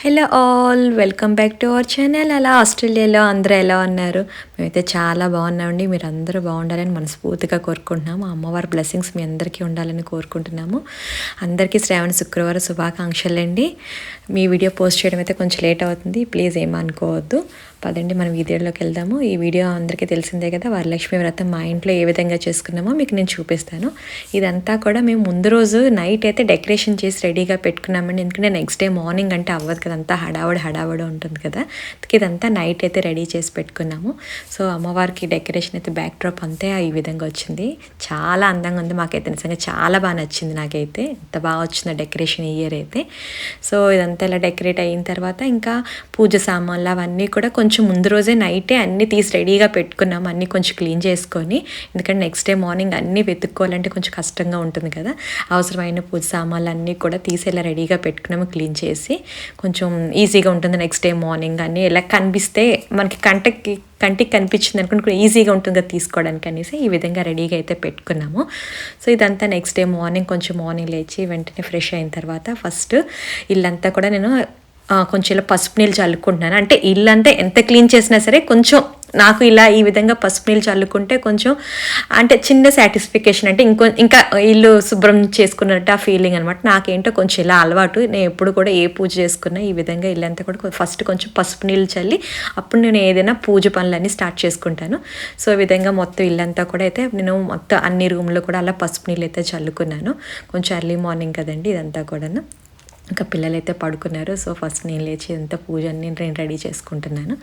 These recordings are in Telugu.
Hello all welcome back to our channel. అలా ఆస్ట్రేలియాలో అందరూ ఎలా ఉన్నారు? మేమైతే చాలా బాగున్నామండి. మీరు అందరూ బాగుండాలని మనస్ఫూర్తిగా కోరుకుంటున్నాము. అమ్మవారి బ్లెస్సింగ్స్ మీ అందరికీ ఉండాలని కోరుకుంటున్నాము. అందరికీ శ్రావణ శుక్రవారం శుభాకాంక్షలండి. మీ వీడియో పోస్ట్ చేయడం అయితే కొంచెం లేట్ అవుతుంది, ప్లీజ్ ఏమనుకోవద్దు. పదండి మనం వీడియోలోకి వెళ్దాము. ఈ వీడియో అందరికీ తెలిసిందే కదా, వరలక్ష్మి వ్రతం మా ఇంట్లో ఏ విధంగా చేసుకున్నామో మీకు నేను చూపిస్తాను. ఇదంతా కూడా మేము ముందు రోజు నైట్ అయితే డెకరేషన్ చేసి రెడీగా పెట్టుకున్నామండి. ఎందుకంటే నెక్స్ట్ డే మార్నింగ్ అంటే అవ్వదు కదా, అంతా హడావడి ఉంటుంది కదా. ఇదంతా నైట్ అయితే రెడీ చేసి పెట్టుకున్నాము. సో అమ్మవారికి డెకరేషన్ అయితే బ్యాక్ డ్రాప్ అంతే ఈ విధంగా వచ్చింది. చాలా అందంగా ఉంది. మాకైతే నిజంగా చాలా బాగా నచ్చింది. నాకైతే ఎంత బాగా వచ్చిందో డెకరేషన్ ఇయర్ అయితే. సో ఇదంతా ఇలా డెకరేట్ అయిన తర్వాత ఇంకా పూజ సామాన్లు అవన్నీ కూడా కొంచెం ముందు రోజే నైటే అన్నీ తీసి రెడీగా పెట్టుకున్నాము. అన్నీ కొంచెం క్లీన్ చేసుకొని, ఎందుకంటే నెక్స్ట్ డే మార్నింగ్ అన్నీ వెతుక్కోవాలంటే కొంచెం కష్టంగా ఉంటుంది కదా. అవసరమైన పూజ సామాన్లు అన్నీ కూడా తీసి ఇలా రెడీగా పెట్టుకున్నాము. క్లీన్ చేసి కొంచెం ఈజీగా ఉంటుంది నెక్స్ట్ డే మార్నింగ్. అన్నీ ఎలా కనిపిస్తే మనకి కంటికి కనిపించింది అనుకుంటే ఈజీగా ఉంటుంది కదా తీసుకోవడానికి అనేసి ఈ విధంగా రెడీగా అయితే పెట్టుకున్నాము. సో ఇదంతా నెక్స్ట్ డే మార్నింగ్ కొంచెం మార్నింగ్ లేచి వెంటనే ఫ్రెష్ అయిన తర్వాత ఫస్ట్ ఇల్లంతా కూడా నేను కొంచెం ఇలా పసుపు నీళ్ళు చల్లుకుంటున్నాను. అంటే ఇల్లంతా ఎంత క్లీన్ చేసినా సరే కొంచెం నాకు ఇలా ఈ విధంగా పసుపు నీళ్ళు చల్లుకుంటే కొంచెం అంటే చిన్న సాటిస్ఫికేషన్, అంటే ఇంకా ఇల్లు శుభ్రం చేసుకున్నట్టు ఆ ఫీలింగ్ అనమాట. నాకేంటో కొంచెం ఇలా అలవాటు. నేను ఎప్పుడు కూడా ఏ పూజ చేసుకున్నా ఈ విధంగా ఇల్లంతా కూడా ఫస్ట్ కొంచెం పసుపు నీళ్ళు చల్లి అప్పుడు నేను ఏదైనా పూజ పనులన్నీ స్టార్ట్ చేసుకుంటాను. సో ఈ విధంగా మొత్తం ఇల్లంతా కూడా అయితే నేను మొత్తం అన్ని రూమ్లో కూడా అలా పసుపు నీళ్ళు అయితే చల్లుకున్నాను. కొంచెం ఎర్లీ మార్నింగ్ కదండి ఇదంతా కూడాను. ఇంకా పిల్లలైతే పడుకున్నారు. సో ఫస్ట్ నేను లేచి ఇదంతా పూజ అన్ని నేను రెడీ చేసుకుంటున్నాను.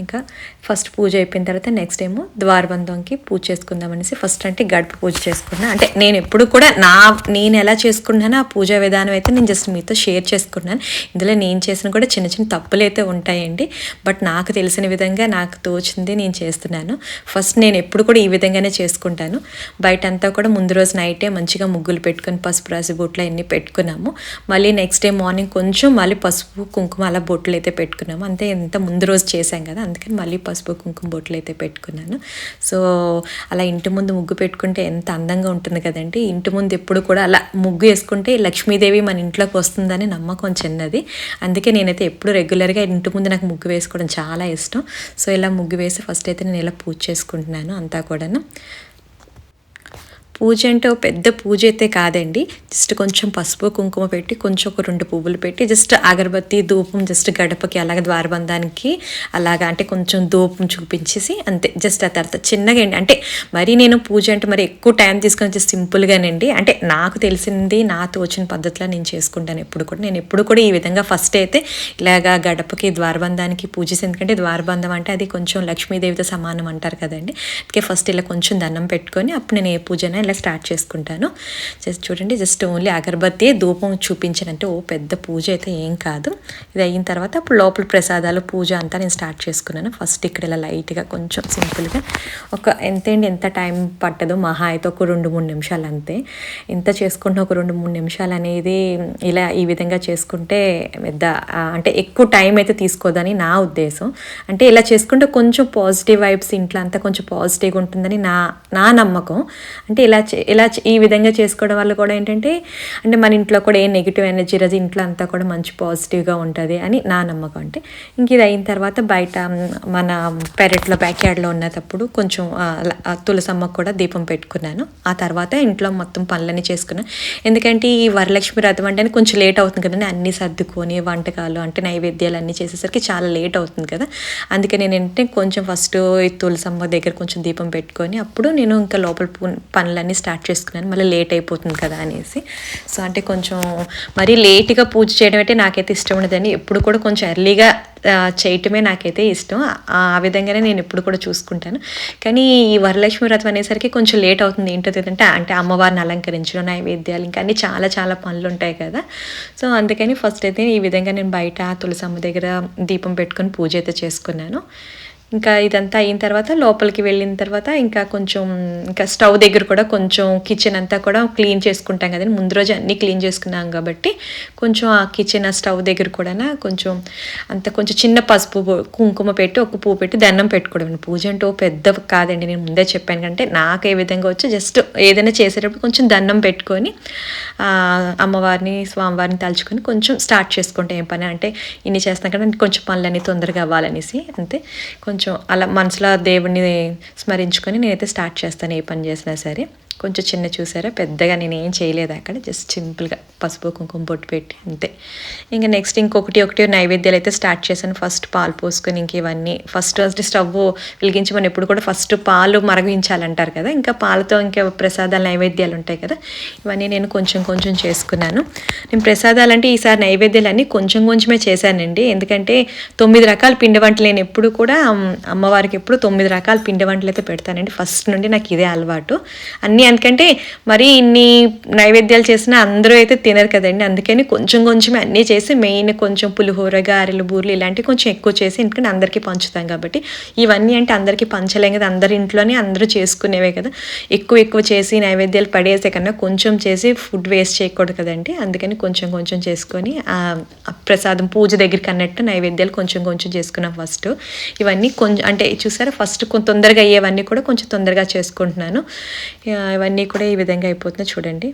ఇంకా ఫస్ట్ పూజ అయిపోయిన తర్వాత నెక్స్ట్ ఏమో ద్వారబంధంకి పూజ చేసుకుందామనేసి ఫస్ట్ అంటే గడప పూజ చేసుకున్నాను. అంటే నేను ఎప్పుడు కూడా నేను ఎలా చేసుకున్నానో ఆ పూజా విధానం అయితే నేను జస్ట్ మీతో షేర్ చేసుకున్నాను. ఇందులో నేను చేసిన కూడా చిన్న చిన్న తప్పులు అయితే ఉంటాయండి. బట్ నాకు తెలిసిన విధంగా నాకు తోచింది నేను చేస్తున్నాను. ఫస్ట్ నేను ఎప్పుడు కూడా ఈ విధంగానే చేసుకుంటాను. బయట అంతా కూడా ముందు రోజు నైటే మంచిగా ముగ్గులు పెట్టుకొని పసుపు రాసి బొట్లు అన్నీ పెట్టుకున్నాము. మళ్ళీ నెక్స్ట్ డే మార్నింగ్ కొంచెం మళ్ళీ పసుపు కుంకుమ అలా బొట్లు అయితే పెట్టుకున్నాము. అంతే ఎంత ముందు రోజు చేశాం కదా, అందుకని మళ్ళీ పసుపు కుంకుమ బొట్లు అయితే పెట్టుకున్నాను. సో అలా ఇంటి ముందు ముగ్గు పెట్టుకుంటే ఎంత అందంగా ఉంటుంది కదండి. ఇంటి ముందు ఎప్పుడు కూడా అలా ముగ్గు వేసుకుంటే లక్ష్మీదేవి మన ఇంట్లోకి వస్తుందని నమ్మకం చిన్నది. అందుకే నేనైతే ఎప్పుడు రెగ్యులర్గా ఇంటి ముందు నాకు ముగ్గు వేసుకోవడం చాలా ఇష్టం. సో ఇలా ముగ్గు వేసి ఫస్ట్ అయితే నేను ఇలా పూజ చేసుకుంటున్నాను అంతా కూడాను. పూజ అంటే పెద్ద పూజ అయితే కాదండి. జస్ట్ కొంచెం పసుపు కుంకుమ పెట్టి కొంచెం ఒక 2 పువ్వులు పెట్టి జస్ట్ అగరబత్తి ధూపం జస్ట్ గడపకి అలాగే ద్వారబంధానికి అలాగా అంటే కొంచెం ధూపం చూపించేసి అంతే. జస్ట్ ఆ తర్వాత చిన్నగా అంటే మరి నేను పూజ అంటే మరి ఎక్కువ టైం తీసుకొని జస్ట్ సింపుల్గానండి. అంటే నాకు తెలిసింది నా తోచిన పద్ధతిలో నేను చేసుకుంటాను ఎప్పుడు కూడా. నేను ఎప్పుడు కూడా ఈ విధంగా ఫస్ట్ అయితే ఇలాగా గడపకి ద్వారబంధానికి పూజేసి, ఎందుకంటే ద్వారబంధం అంటే అది కొంచెం లక్ష్మీదేవితో సమానం అంటారు కదండి. అందుకే ఫస్ట్ ఇలా కొంచెం దండం పెట్టుకొని అప్పుడు నేను ఏ పూజన ఇలా స్టార్ట్ చేసుకుంటాను. జస్ట్ చూడండి, జస్ట్ ఓన్లీ అగరబత్తి ధూపం చూపించానంటే పెద్ద పూజ అయితే ఏం కాదు. ఇది అయిన తర్వాత అప్పుడు లోపల ప్రసాదాలు పూజ అంతా నేను స్టార్ట్ చేసుకున్నాను. ఫస్ట్ ఇక్కడ ఇలా లైట్గా కొంచెం సింపుల్గా ఎంత టైం పట్టదు, మహా అయితే ఒక 2-3 నిమిషాలు అంతే. ఎంత చేసుకుంటే ఒక 2-3 నిమిషాలు అనేది ఇలా ఈ విధంగా చేసుకుంటే పెద్ద అంటే ఎక్కువ టైం అయితే తీసుకోదని నా ఉద్దేశం. అంటే ఇలా చేసుకుంటే కొంచెం పాజిటివ్ వైబ్స్ ఇంట్లో అంతా కొంచెం పాజిటివ్గా ఉంటుందని నా నమ్మకం. అంటే ఇలా ఈ విధంగా చేసుకోవడం వల్ల కూడా ఏంటంటే అంటే మన ఇంట్లో కూడా ఏ నెగిటివ్ ఎనర్జీ రాదు, ఇంట్లో అంతా కూడా మంచి పాజిటివ్గా ఉంటుంది అని నా నమ్మకం. అంటే ఇంక ఇది అయిన తర్వాత బయట మన పెరట్లో బ్యాక్ యార్డ్లో ఉన్నప్పుడు కొంచెం తులసమ్మకు కూడా దీపం పెట్టుకున్నాను. ఆ తర్వాత ఇంట్లో మొత్తం పనులన్నీ చేసుకున్నాను. ఎందుకంటే ఈ వరలక్ష్మి వ్రతం అంటే కొంచెం లేట్ అవుతుంది కదండి. అన్నీ సర్దుకొని వంటకాలు అంటే నైవేద్యాలు అన్నీ చేసేసరికి చాలా లేట్ అవుతుంది కదా. అందుకే నేను ఏంటంటే కొంచెం ఫస్ట్ ఈ తులసమ్మ దగ్గర కొంచెం దీపం పెట్టుకొని అప్పుడు నేను ఇంకా లోపల పనులన్నీ స్టార్ట్ చేసుకున్నాను. మళ్ళీ లేట్ అయిపోతుంది కదా అనేసి. సో అంటే కొంచెం మరీ లేట్గా పూజ చేయడం అంటే నాకైతే ఇష్టం ఉండదండి. ఎప్పుడు కూడా కొంచెం ఎర్లీగా చేయటమే నాకైతే ఇష్టం. ఆ విధంగానే నేను ఎప్పుడు కూడా చూసుకుంటాను. కానీ ఈ వరలక్ష్మి వ్రతం అనేసరికి కొంచెం లేట్ అవుతుంది. ఏంటో అంటే అమ్మవారిని అలంకరించడం, నైవేద్యాలు ఇంకా అన్నీ చాలా పనులు ఉంటాయి కదా. సో అందుకని ఫస్ట్ అయితే ఈ విధంగా నేను బయట తులసమ్మ దగ్గర దీపం పెట్టుకొని పూజ అయితే చేసుకున్నాను. ఇంకా ఇదంతా అయిన తర్వాత లోపలికి వెళ్ళిన తర్వాత ఇంకా కొంచెం ఇంకా స్టవ్ దగ్గర కూడా కొంచెం కిచెన్ అంతా కూడా క్లీన్ చేసుకుంటాం కదండి. ముందు రోజు అన్నీ క్లీన్ చేసుకున్నాం కాబట్టి కొంచెం ఆ కిచెన్ ఆ స్టవ్ దగ్గర కూడా కొంచెం అంత కొంచెం చిన్న పసుపు కుంకుమ పెట్టి ఒక పువ్వు పెట్టి దండం పెట్టుకోవడం. పూజ అంటే పెద్ద కాదండి, నేను ముందే చెప్పాను కంటే నాకు ఏ విధంగా వచ్చి జస్ట్ ఏదైనా చేసేటప్పుడు కొంచెం దండం పెట్టుకొని అమ్మవారిని స్వామివారిని తలుచుకొని కొంచెం స్టార్ట్ చేసుకుంటే ఏం పని అంటే ఇన్ని చేస్తాం కదా కొంచెం పనులన్నీ తొందరగా అవ్వాలనేసి అంతే కొంచెం అలా మనసులో దేవుణ్ణి స్మరించుకొని నేనైతే స్టార్ట్ చేస్తాను ఏ పని చేసినా సరే. కొంచెం చిన్న చూసారా, పెద్దగా నేను ఏం చేయలేదు అక్కడ, జస్ట్ సింపుల్గా పసుపు కుంకుమ బొట్టు పెట్టి అంతే. ఇంకా నెక్స్ట్ ఒకటి నైవేద్యాలు అయితే స్టార్ట్ చేశాను. ఫస్ట్ పాలు పోసుకొని ఇంక ఇవన్నీ ఫస్ట్ స్టవ్ వెలిగించి మనం ఎప్పుడు కూడా ఫస్ట్ పాలు మరగించాలంటారు కదా, ఇంకా పాలతో ఇంకా ప్రసాదాలు నైవేద్యాలు ఉంటాయి కదా, ఇవన్నీ నేను కొంచెం చేసుకున్నాను. నేను ప్రసాదాలు అంటే ఈసారి నైవేద్యాలు అన్నీ కొంచెమే చేశానండి, ఎందుకంటే 9 రకాల పిండి వంటలు నేను ఎప్పుడు కూడా అమ్మవారికి ఎప్పుడు 9 రకాల పిండి వంటలు అయితే పెడతానండి. ఫస్ట్ నుండి నాకు ఇదే అలవాటు. అన్నీ ఎందుకంటే మరీ ఇన్ని నైవేద్యాలు చేసినా అందరూ అయితే తినరు కదండి, అందుకని కొంచెమే అన్నీ చేసి మెయిన్ కొంచెం పులిహోర గారెలు బూరెలు ఇలాంటివి కొంచెం ఎక్కువ చేసి, ఎందుకంటే అందరికీ పంచుతాం కాబట్టి. ఇవన్నీ అంటే అందరికీ పంచలేం కదా, అందరి ఇంట్లోనే అందరూ చేసుకునేవే కదా, ఎక్కువ చేసి నైవేద్యాలు పడేసే కన్నా కొంచెం చేసి ఫుడ్ వేస్ట్ చేయకూడదు కదండి, అందుకని కొంచెం చేసుకొని ప్రసాదం పూజ దగ్గరికి అన్నట్టు నైవేద్యాలు కొంచెం చేసుకున్నాం ఫస్ట్. ఇవన్నీ కొంచెం అంటే చూసారా ఫస్ట్ తొందరగా అయ్యేవన్నీ కూడా కొంచెం తొందరగా చేసుకుంటున్నాను. ఇవన్నీ కూడా ఈ విధంగా అయిపోతున్నాయి చూడండి.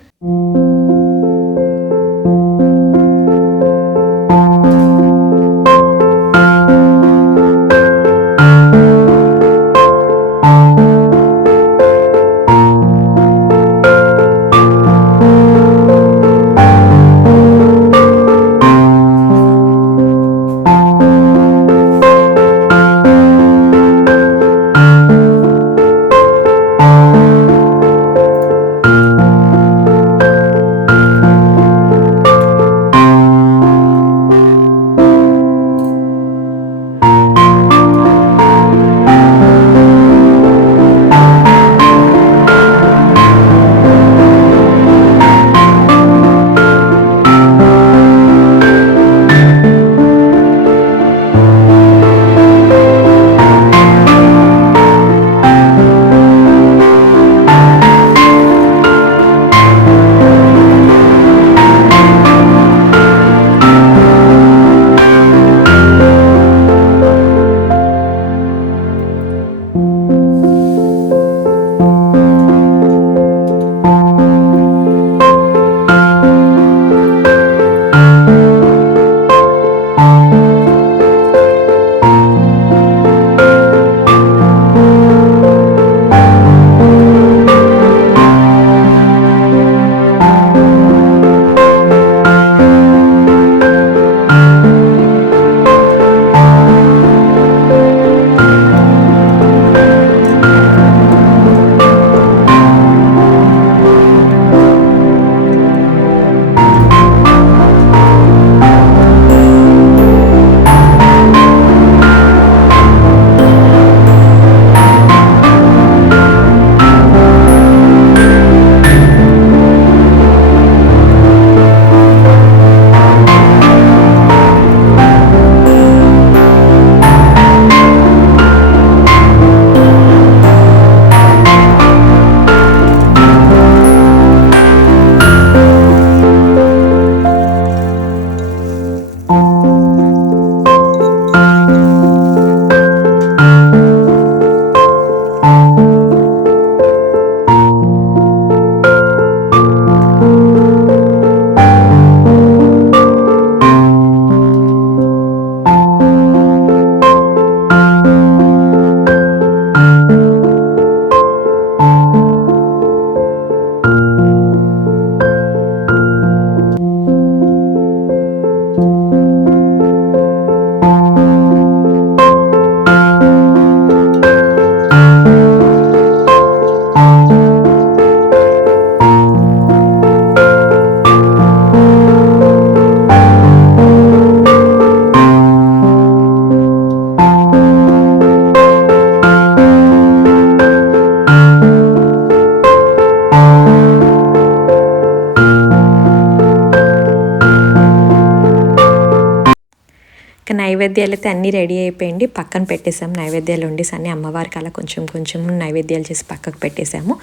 ఇక నైవేద్యాలు అయితే అన్నీ రెడీ అయిపోయింది, పక్కన పెట్టేసాము. నైవేద్యాలు వండేసి అన్నీ అమ్మవారికి అలా కొంచెం కొంచెం నైవేద్యాలు చేసి పక్కకు పెట్టేసాము.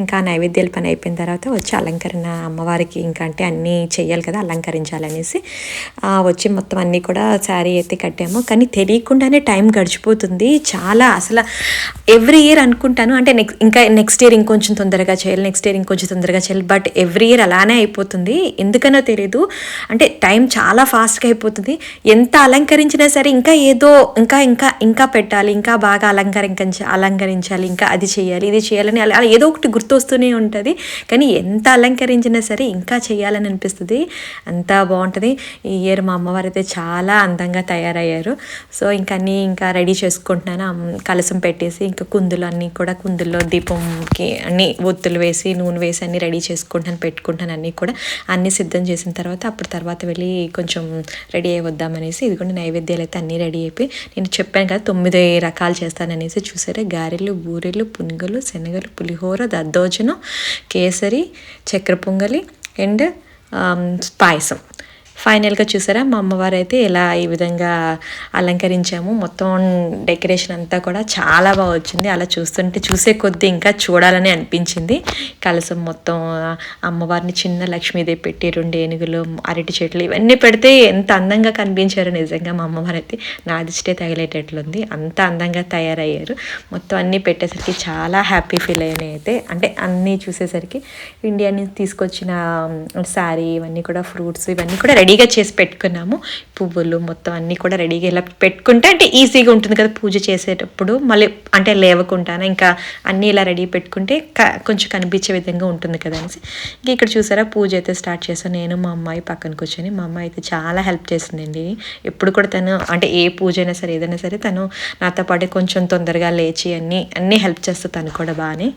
ఇంకా నైవేద్యాల పని అయిపోయిన తర్వాత వచ్చి అలంకరణ అమ్మవారికి ఇంకా అంటే అన్నీ చెయ్యాలి కదా, అలంకరించాలనేసి వచ్చి మొత్తం అన్నీ కూడా శారీ అయితే కట్టాము. కానీ తెలియకుండానే టైం గడిచిపోతుంది చాలా. అసలు ఎవ్రీ ఇయర్ అనుకుంటాను అంటే నెక్స్ట్ ఇయర్ ఇంకొంచెం తొందరగా చేయాలి, నెక్స్ట్ ఇయర్ ఇంకొంచెం తొందరగా చేయాలి, బట్ ఎవ్రీ ఇయర్ అలానే అయిపోతుంది. ఎందుకనో తెలియదు, అంటే టైం చాలా ఫాస్ట్గా అయిపోతుంది. ఎంత అలంకరించినా సరే ఇంకా ఏదో ఇంకా ఇంకా ఇంకా పెట్టాలి, ఇంకా బాగా అలంకరించాలి, ఇంకా అది చేయాలి ఇది చేయాలని అలా ఏదో ఒకటి గుర్తొస్తూనే ఉంటుంది. కానీ ఎంత అలంకరించినా సరే ఇంకా చేయాలని అనిపిస్తుంది, అంతా బాగుంటుంది. ఈ ఇయర్ మా అమ్మవారు అయితే చాలా అందంగా తయారయ్యారు. సో ఇంకా అన్నీ ఇంకా రెడీ చేసుకుంటున్నాను. కలసం పెట్టేసి ఇంకా కుందులు అన్నీ కూడా, కుందుల్లో దీపంకి అన్నీ ఒత్తులు వేసి నూనె వేసి అన్నీ రెడీ చేసుకుంటాను, పెట్టుకుంటాను. అన్నీ కూడా అన్నీ సిద్ధం చేసిన తర్వాత అప్పుడు తర్వాత వెళ్ళి కొంచెం రెడీ అయి వద్దామనేసి ఇదిగోండి నైవేద్యాలు అయితే అన్నీ రెడీ అయిపోయి, నేను చెప్పాను కదా 9 రకాలు చేస్తాననేసి. చూసారా, గారెలు, బూరెలు, పునుగలు, శనగలు, పులిహోర, దద్దోజనం, కేసరి, చక్కెర పొంగలి అండ్ పాయసం. ఫైనల్గా చూసారా మా అమ్మవారు అయితే ఇలా ఈ విధంగా అలంకరించాము. మొత్తం డెకరేషన్ అంతా కూడా చాలా బాగా వచ్చింది. అలా చూసే కొద్దీ ఇంకా చూడాలని అనిపించింది. కలసం మొత్తం అమ్మవారిని చిన్న లక్ష్మీదేవి పెట్టి 2 ఏనుగులు, అరటి చెట్లు ఇవన్నీ పెడితే ఎంత అందంగా కనిపించారు. నిజంగా మా అమ్మవారు అయితే నా దిష్టే తగిలేటట్లుంది, అంత అందంగా తయారయ్యారు. మొత్తం అన్నీ పెట్టేసరికి చాలా హ్యాపీ ఫీల్ అయ్యాను అయితే. అంటే అన్నీ చూసేసరికి ఇండియా నుంచి తీసుకొచ్చిన శారీ ఇవన్నీ కూడా, ఫ్రూట్స్ ఇవన్నీ కూడా రెడీగా చేసి పెట్టుకున్నాము. పువ్వులు మొత్తం అన్నీ కూడా రెడీగా ఇలా పెట్టుకుంటే అంటే ఈజీగా ఉంటుంది కదా పూజ చేసేటప్పుడు. మళ్ళీ అంటే లేవకుండానే ఇంకా అన్నీ ఇలా రెడీ పెట్టుకుంటే కొంచెం కనిపించే విధంగా ఉంటుంది కదా అనేసి. ఇంక ఇక్కడ చూసారా పూజ అయితే స్టార్ట్ చేశాను. నేను మా అమ్మాయి పక్కన కూర్చొని, మా అమ్మాయి అయితే చాలా హెల్ప్ చేసిందండి. ఎప్పుడు కూడా తను అంటే ఏ పూజ అయినా సరే ఏదైనా సరే తను నాతో పాటు కొంచెం తొందరగా లేచి అన్నీ హెల్ప్ చేస్తుంది తను కూడా బాగానే.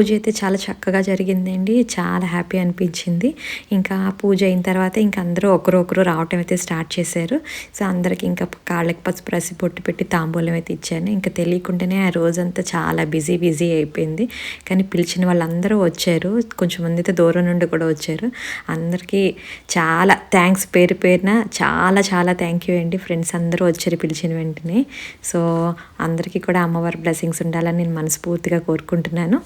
పూజ అయితే చాలా చక్కగా జరిగిందండి. చాలా హ్యాపీ అనిపించింది. ఇంకా పూజ అయిన తర్వాత ఇంకా అందరూ ఒకరు రావటం అయితే స్టార్ట్ చేశారు. సో అందరికి ఇంకా కాళ్ళకి పసుపు రాసి బొట్టు పెట్టి తాంబూలం అయితే ఇచ్చాను. ఇంకా తెలియకుండానే ఆ రోజంతా చాలా బిజీ అయిపోయింది. కానీ పిలిచిన వాళ్ళందరూ వచ్చారు. కొంచెం మంది అయితే దూరం నుండి కూడా వచ్చారు. అందరికీ చాలా థ్యాంక్స్, పేరు పేరున చాలా థ్యాంక్ యూ అండి. ఫ్రెండ్స్ అందరూ వచ్చారు పిలిచిన వెంటనే. సో అందరికీ కూడా అమ్మవారి బ్లెస్సింగ్స్ ఉండాలని నేను మనస్ఫూర్తిగా కోరుకుంటున్నాను.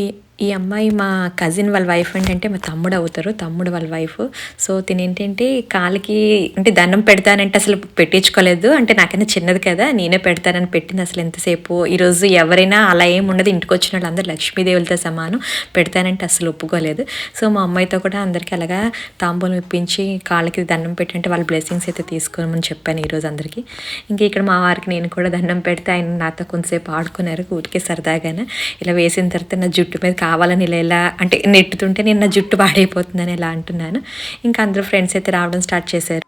ఈ ఈ అమ్మాయి మా కజిన్ వాళ్ళ వైఫ్ ఏంటంటే మా తమ్ముడు అవుతారు, తమ్ముడు వాళ్ళ వైఫ్. సో తినేంటంటే కాలికి అంటే దండం పెడతానంటే అసలు పెట్టించుకోలేదు. అంటే నాకైనా చిన్నది కదా, నేనే పెడతానని పెట్టింది. అసలు ఎంతసేపు ఈరోజు ఎవరైనా అలా ఏమి ఉండదు, ఇంటికి వచ్చిన వాళ్ళు అందరూ లక్ష్మీదేవులతో సమానం, పెడతానంటే అసలు ఒప్పుకోలేదు. సో మా అమ్మాయితో కూడా అందరికీ అలాగా తాంబూలం ఇప్పించి కాళ్ళకి దండం పెట్టంటే వాళ్ళ బ్లెస్సింగ్స్ అయితే తీసుకోమని చెప్పాను ఈరోజు అందరికీ. ఇంకా ఇక్కడ మా వారికి నేను కూడా దండం పెడితే ఆయన నాతో కొంతసేపు ఆడుకున్నారు ఊరికే సరదాగానే. ఇలా వేసిన తర్వాత నా జుట్టు మీద కావాలని ఇలా అంటే నెట్టుతుంటే నేను నా జుట్టు పాడైపోతుందని ఇలా అంటున్నాను. ఇంకా అందరూ ఫ్రెండ్స్ అయితే రావడం స్టార్ట్ చేశారు.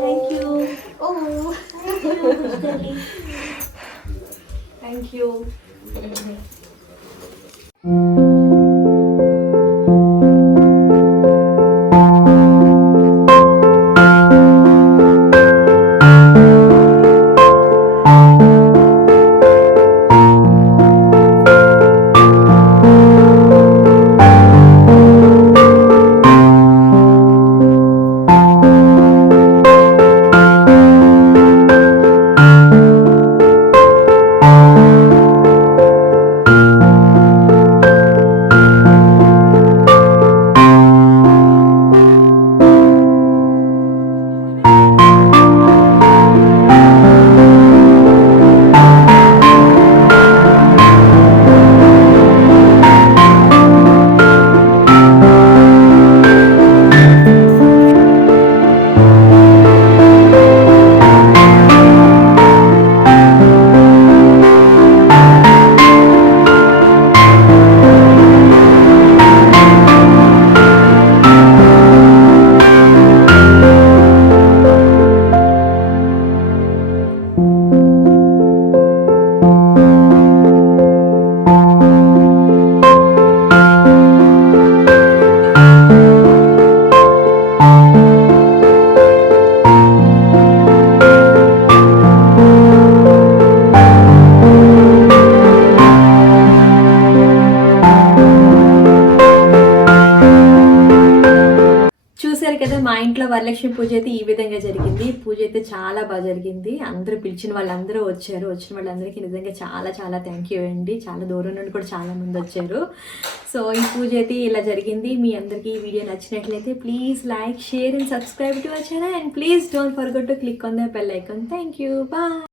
Thank you. Thank you. చూసారు కదా, మా ఇంట్లో వరలక్ష్మి పూజ అయితే ఈ విధంగా జరిగింది. పూజ అయితే చాలా బాగా జరిగింది. అందరూ పిలిచిన వాళ్ళందరూ వచ్చారు. వచ్చిన వాళ్ళందరికీ నిజంగా చాలా చాలా థ్యాంక్ యూ అండి. చాలా దూరం నుండి కూడా చాలా మంది వచ్చారు. సో ఈ పూజ అయితే ఇలా జరిగింది. మీ అందరికీ ఈ వీడియో నచ్చినట్లయితే please like, share and subscribe to our channel and please don't forget to click on the bell icon. Thank you. Bye.